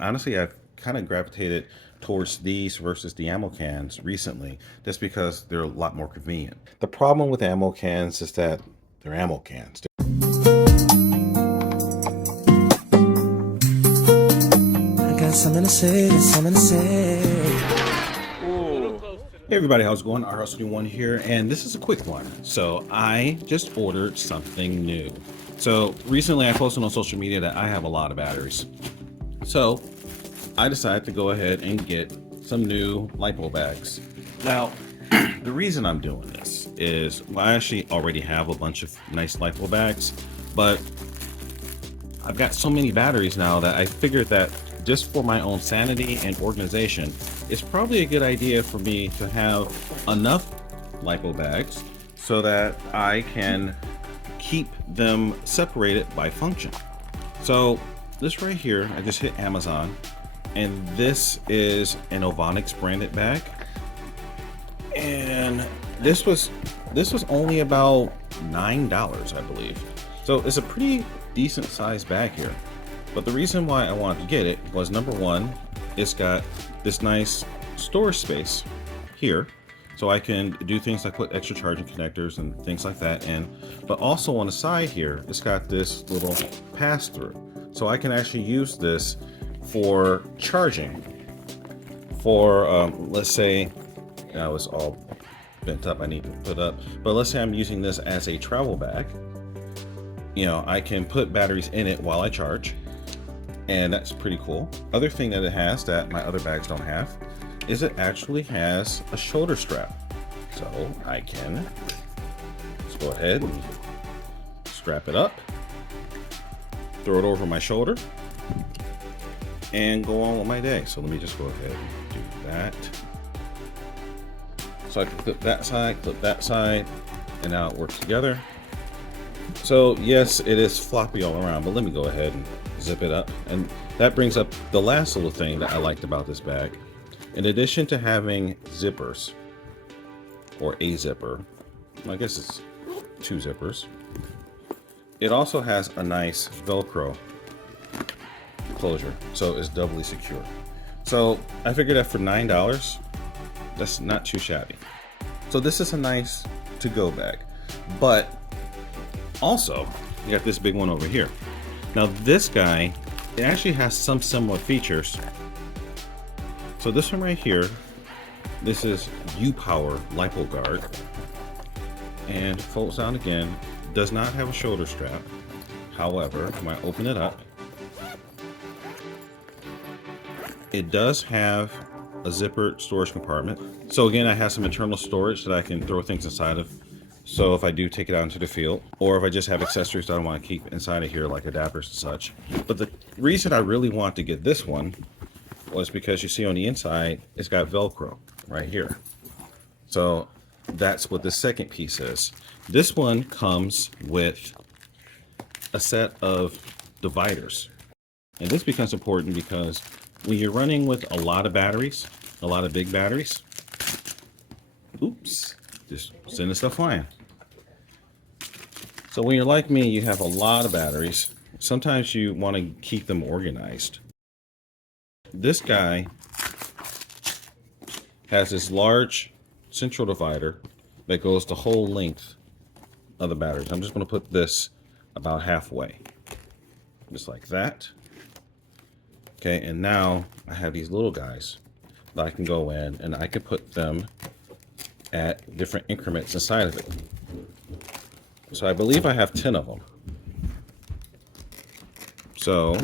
honestly, I've kind of gravitated towards these versus the ammo cans recently, just because they're a lot more convenient. The problem with ammo cans is that they're ammo cans. I got something to say, something to say. Hey everybody, how's it going? R21 here, and this is a quick one. So I just ordered something new. So recently I posted on social media that I have a lot of batteries. So I decided to go ahead and get some new LiPo bags. Now, the reason I'm doing this is, well, I actually already have a bunch of nice LiPo bags, but I've got so many batteries now that I figured that just for my own sanity and organization, it's probably a good idea for me to have enough LiPo bags so that I can keep them separated by function. So this right here, I just hit Amazon, and this is an Ovonic branded bag. And this was only about $9, I believe. So it's a pretty decent sized bag here. But the reason why I wanted to get it was, number one, it's got this nice storage space here, so I can do things like put extra charging connectors and things like that in. But also on the side here, it's got this little pass-through, so I can actually use this for charging. For let's say, now it's all bent up, I need to put up, but let's say I'm using this as a travel bag. You know, I can put batteries in it while I charge, and that's pretty cool. Other thing that it has that my other bags don't have is it actually has a shoulder strap. So I can just go ahead and strap it up, throw it over my shoulder, and go on with my day. So let me just go ahead and do that. So I can clip that side, and now it works together. So yes, it is floppy all around, but let me go ahead and zip it up. And that brings up the last little thing that I liked about this bag. In addition to having zippers, or a zipper, I guess it's two zippers, it also has a nice Velcro closure, so it's doubly secure. So I figured that for $9, that's not too shabby. So this is a nice to-go bag, but also you got this big one over here. Now this guy, it actually has some similar features. So this one right here, this is U-Power LiPo guard, and folds down again. Does not have a shoulder strap. However, when I open it up, it does have a zippered storage compartment. So again, I have some internal storage that I can throw things inside of. So if I do take it out into the field, or if I just have accessories that I want to keep inside of here, like adapters and such. But the reason I really want to get this one was because you see on the inside, it's got Velcro right here. So that's what the second piece is. This one comes with a set of dividers. And this becomes important because when you're running with a lot of batteries, a lot of big batteries, oops, just sending stuff flying. So when you're like me, you have a lot of batteries. Sometimes you want to keep them organized. This guy has this large central divider that goes the whole length of the batteries. I'm just going to put this about halfway, just like that. Okay, and now I have these little guys that I can go in and I can put them at different increments inside of it. So I believe I have 10 of them. So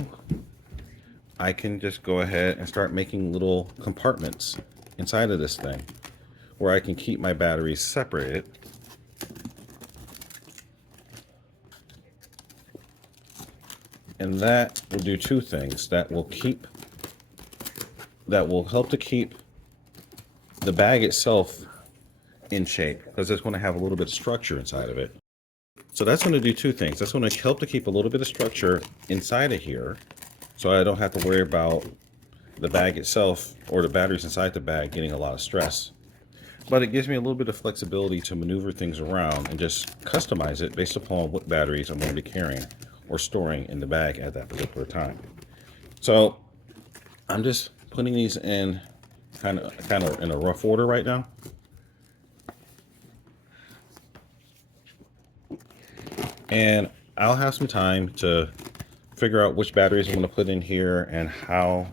I can just go ahead and start making little compartments inside of this thing where I can keep my batteries separated. And that will do two things. That will help to keep the bag itself in shape, because it's going to have a little bit of structure inside of it. So that's going to do two things. That's going to help to keep a little bit of structure inside of here, so I don't have to worry about the bag itself or the batteries inside the bag getting a lot of stress. But it gives me a little bit of flexibility to maneuver things around and just customize it based upon what batteries I'm going to be carrying or storing in the bag at that particular time. So I'm just putting these in kind of in a rough order right now. And I'll have some time to figure out which batteries I'm going to put in here and how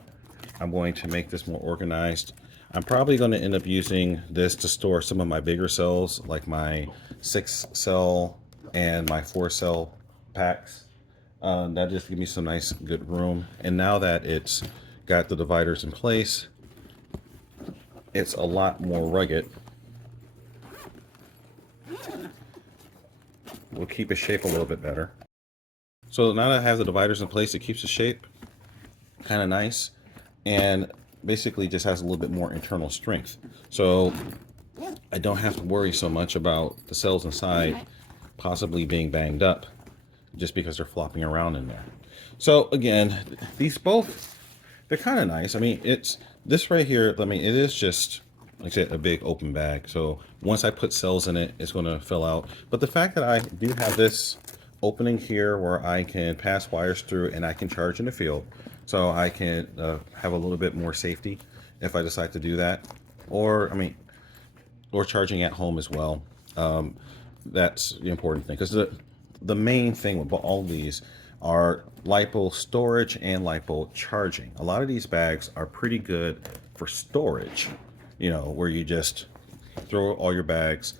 I'm going to make this more organized. I'm probably going to end up using this to store some of my bigger cells, like my 6-cell and my 4-cell packs. That just gives me some nice good room. And now that it's got the dividers in place, it's a lot more rugged. We'll keep its shape a little bit better. So now that I have the dividers in place, it keeps the shape kind of nice and basically just has a little bit more internal strength. So I don't have to worry so much about the cells inside possibly being banged up just because they're flopping around in there. So again, these both, they're kind of nice. I mean, it's this right here, I mean, it is just, like I said, a big open bag. So once I put cells in it, it's going to fill out. But the fact that I do have this opening here where I can pass wires through and I can charge in the field, so I can have a little bit more safety if I decide to do that, or I mean, or charging at home as well. That's the important thing, because the main thing with all these are LiPo storage and LiPo charging. A lot of these bags are pretty good for storage, you know, where you just throw all your bags,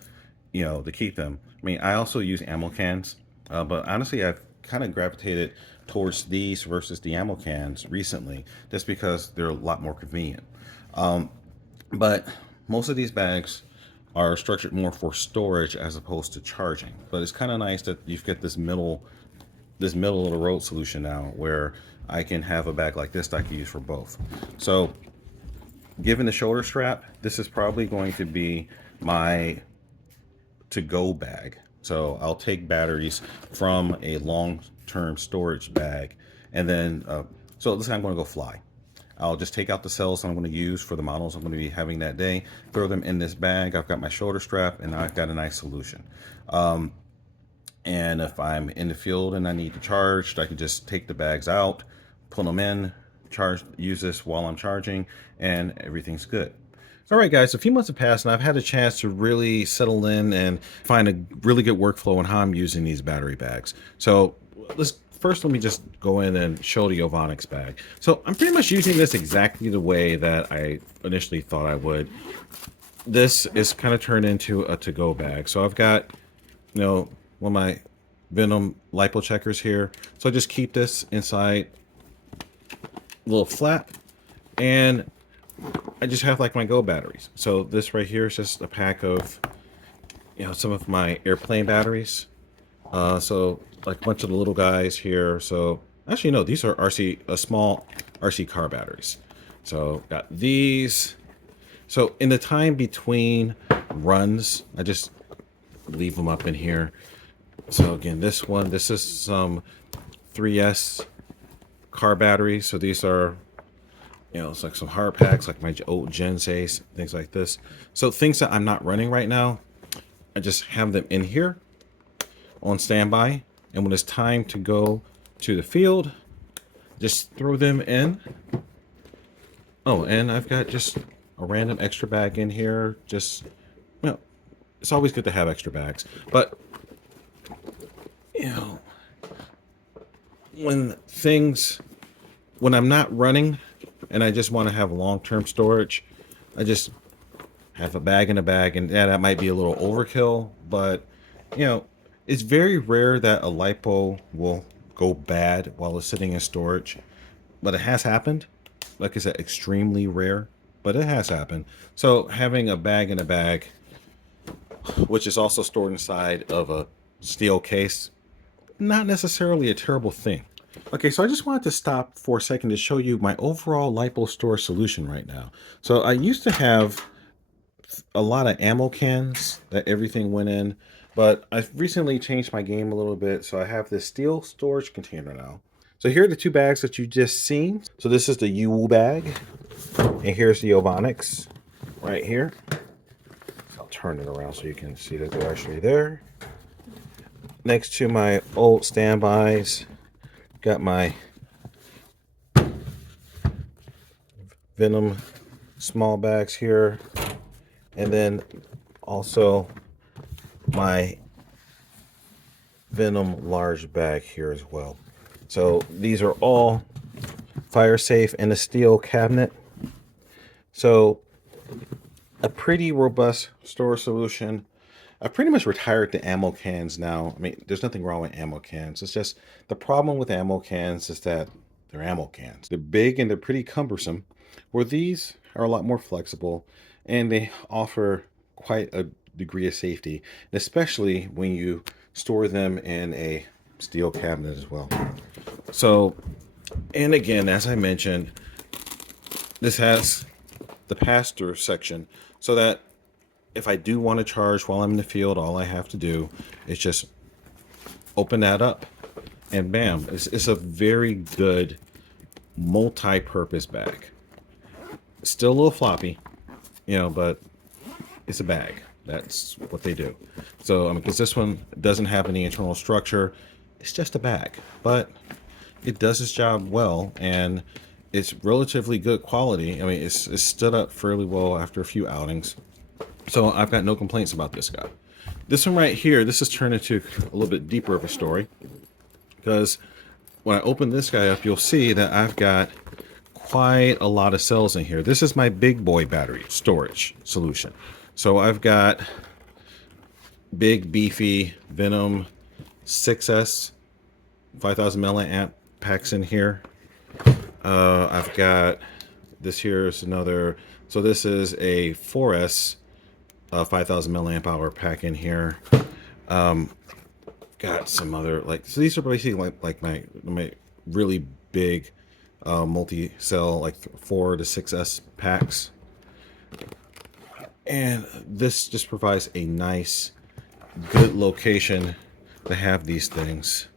you know, to keep them. I mean, I also use ammo cans, but honestly, I've kind of gravitated towards these versus the ammo cans recently, just because they're a lot more convenient. But most of these bags are structured more for storage as opposed to charging. But it's kind of nice that you've got this middle of the road solution now, where I can have a bag like this that I can use for both. So given the shoulder strap, this is probably going to be my to-go bag. So I'll take batteries from a long-term storage bag, and then so this time I'm going to go fly. I'll just take out the cells I'm going to use for the models I'm going to be having that day, throw them in this bag. I've got my shoulder strap, and I've got a nice solution. And if I'm in the field and I need to charge, I can just take the bags out, put them in, charge, use this while I'm charging, and everything's good. All right, guys, a few months have passed, and I've had a chance to really settle in and find a really good workflow on how I'm using these battery bags. So let me just go in and show the Ovonics bag. So I'm pretty much using this exactly the way that I initially thought I would. This is kind of turned into a to-go bag. So I've got, you know, one of my Venom LiPo checkers here. So I just keep this inside a little flap, and I just have like my Go batteries. So this right here is just a pack of, you know, some of my airplane batteries. So like a bunch of the little guys here. So actually, no, these are small RC car batteries. So got these. So in the time between runs, I just leave them up in here. So again, this is some 3S car batteries. So these are, you know, it's like some hard packs, like my old Gensays, things like this. So things that I'm not running right now, I just have them in here on standby. And when it's time to go to the field, just throw them in. Oh, and I've got just a random extra bag in here. Just, you know, it's always good to have extra bags. But, you know, when I'm not running and I just want to have long-term storage, I just have a bag in a bag. And yeah, that might be a little overkill, but, you know, it's very rare that a LiPo will go bad while it's sitting in storage, but it has happened. Like I said, extremely rare, but it has happened. So having a bag in a bag, which is also stored inside of a steel case, not necessarily a terrible thing. Okay, so I just wanted to stop for a second to show you my overall LiPo storage solution right now. So I used to have a lot of ammo cans that everything went in, but I've recently changed my game a little bit. So I have this steel storage container now. So here are the two bags that you just seen. So this is the Yowoo bag, and here's the Ovonics right here. I'll turn it around so you can see that they're actually there. Next to my old standbys, got my Venom small bags here, and then also my Venom large bag here as well. So these are all fire safe in a steel cabinet. So a pretty robust storage solution. I pretty much retired the ammo cans now. I mean, there's nothing wrong with ammo cans. It's just the problem with ammo cans is that they're ammo cans. They're big and they're pretty cumbersome, where these are a lot more flexible and they offer quite a degree of safety, especially when you store them in a steel cabinet as well. So, and again, as I mentioned, this has the pass-through section so that if I do want to charge while I'm in the field, all I have to do is just open that up and bam, it's a very good multi-purpose bag. Still a little floppy, you know, but it's a bag. That's what they do. So, I mean, because this one doesn't have any internal structure, it's just a bag, but it does its job well and it's relatively good quality. I mean, it's stood up fairly well after a few outings. So I've got no complaints about this guy. This one right here, this has turned into a little bit deeper of a story because when I open this guy up, you'll see that I've got quite a lot of cells in here. This is my big boy battery storage solution. So I've got big beefy Venom 6S 5000 milliamp packs in here. I've got this here is another. So this is a 4S 5000 milliamp hour pack in here. Got some other so these are basically like my really big multi-cell like 4 to 6S packs, and this just provides a nice good location to have these things.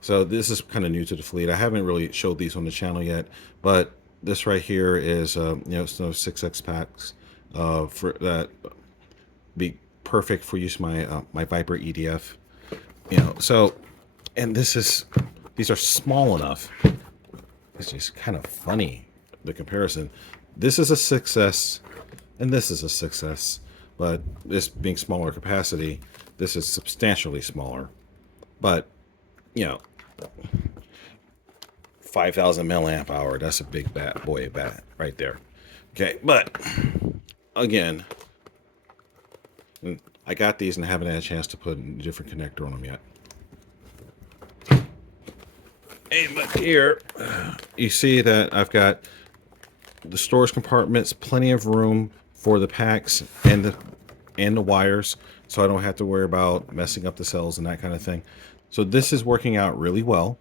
So this is kind of new to the fleet. I haven't really showed these on the channel yet, but this right here is you know, so 6X packs for that be perfect for use my my Viper EDF, you know. So, and these are small enough. It's just kind of funny, the comparison. This is a 6S and this is a 6S, but this being smaller capacity, this is substantially smaller. But you know, 5000 milliamp hour, that's a big boy bat right there. Okay, but again, I got these and I haven't had a chance to put a different connector on them yet. And but here, you see that I've got the storage compartments, plenty of room for the packs and the wires, so I don't have to worry about messing up the cells and that kind of thing. So this is working out really well.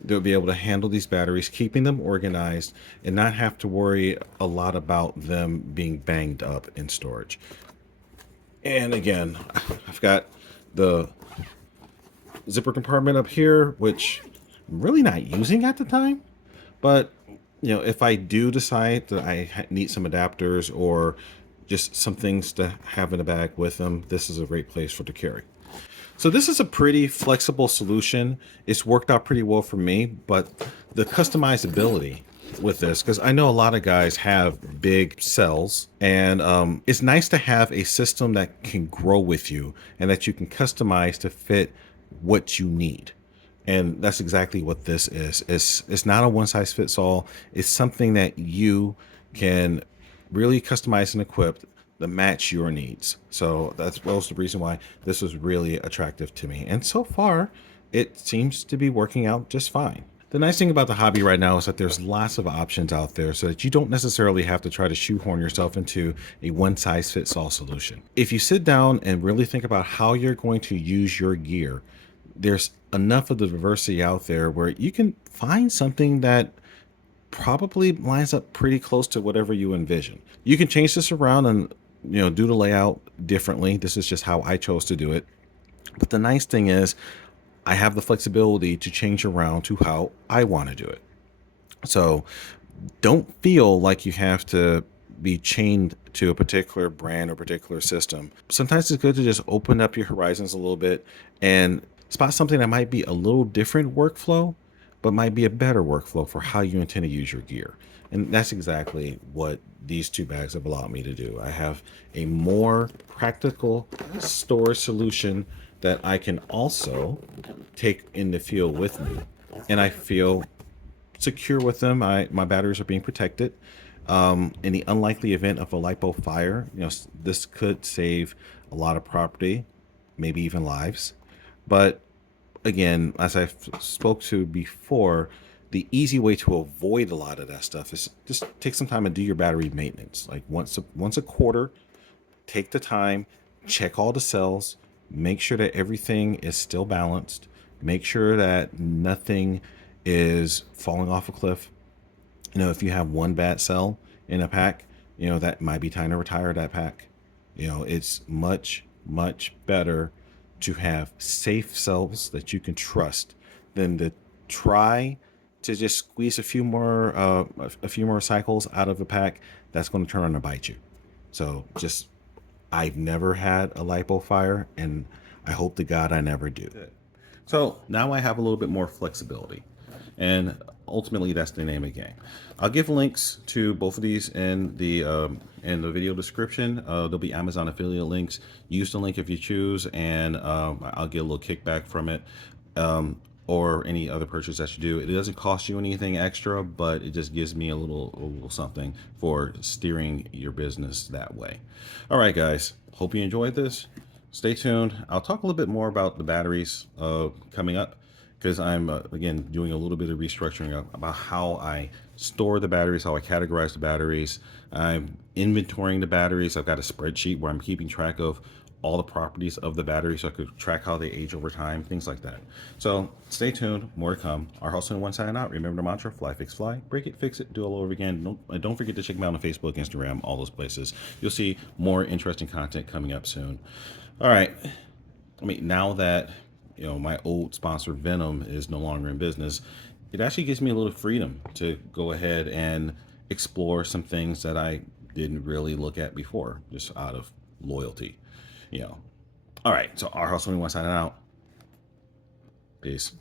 They'll be able to handle these batteries, keeping them organized and not have to worry a lot about them being banged up in storage. And again, I've got the zipper compartment up here, which I'm really not using at the time. But, you know, if I do decide that I need some adapters or just some things to have in a bag with them, this is a great place for to carry. So this is a pretty flexible solution. It's worked out pretty well for me, but the customizability with this, because I know a lot of guys have big cells, and it's nice to have a system that can grow with you and that you can customize to fit what you need. And that's exactly what this is. It's not a one size fits all. It's something that you can really customize and equip that match your needs. So that's the reason why this was really attractive to me. And so far, it seems to be working out just fine. The nice thing about the hobby right now is that there's lots of options out there so that you don't necessarily have to try to shoehorn yourself into a one-size-fits-all solution. If you sit down and really think about how you're going to use your gear, there's enough of the diversity out there where you can find something that probably lines up pretty close to whatever you envision. You can change this around and, you know, do the layout differently. This is just how I chose to do it. But the nice thing is I have the flexibility to change around to how I want to do it. So don't feel like you have to be chained to a particular brand or particular system. Sometimes it's good to just open up your horizons a little bit and spot something that might be a little different workflow, but might be a better workflow for how you intend to use your gear. And that's exactly what these two bags have allowed me to do. I have a more practical storage solution that I can also take in the field with me. And I feel secure with them. My batteries are being protected. In the unlikely event of a LiPo fire, this could save a lot of property, maybe even lives. But again, as I spoke to before, the easy way to avoid a lot of that stuff is just take some time and do your battery maintenance. Like once a quarter, take the time, check all the cells, make sure that everything is still balanced, make sure that nothing is falling off a cliff. If you have one bad cell in a pack, that might be time to retire that pack. It's much, much better to have safe cells that you can trust than to try to just squeeze a few more cycles out of a pack that's going to turn around and bite you. So just, I've never had a lipo fire, and I hope to God I never do. So now I have a little bit more flexibility, and ultimately that's the name of the game. I'll give links to both of these in the video description. There'll be Amazon affiliate links. Use the link if you choose, and I'll get a little kickback from it. Or any other purchase that you do. It doesn't cost you anything extra, but it just gives me a little something for steering your business that way. All right, guys. Hope you enjoyed this. Stay tuned. I'll talk a little bit more about the batteries coming up, because I'm again doing a little bit of restructuring about how I store the batteries, how I categorize the batteries. I'm inventorying the batteries. I've got a spreadsheet where I'm keeping track of all the properties of the battery so I could track how they age over time, things like that. So stay tuned, more to come. Our hustle one sign out. Remember the mantra: fly, fix, fly, break it, fix it, do it all over again. Don't forget to check me out on Facebook, Instagram, all those places. You'll see more interesting content coming up soon. All right. Now that my old sponsor Venom is no longer in business, it actually gives me a little freedom to go ahead and explore some things that I didn't really look at before, just out of loyalty. All right. So our hustle one signing out. Peace.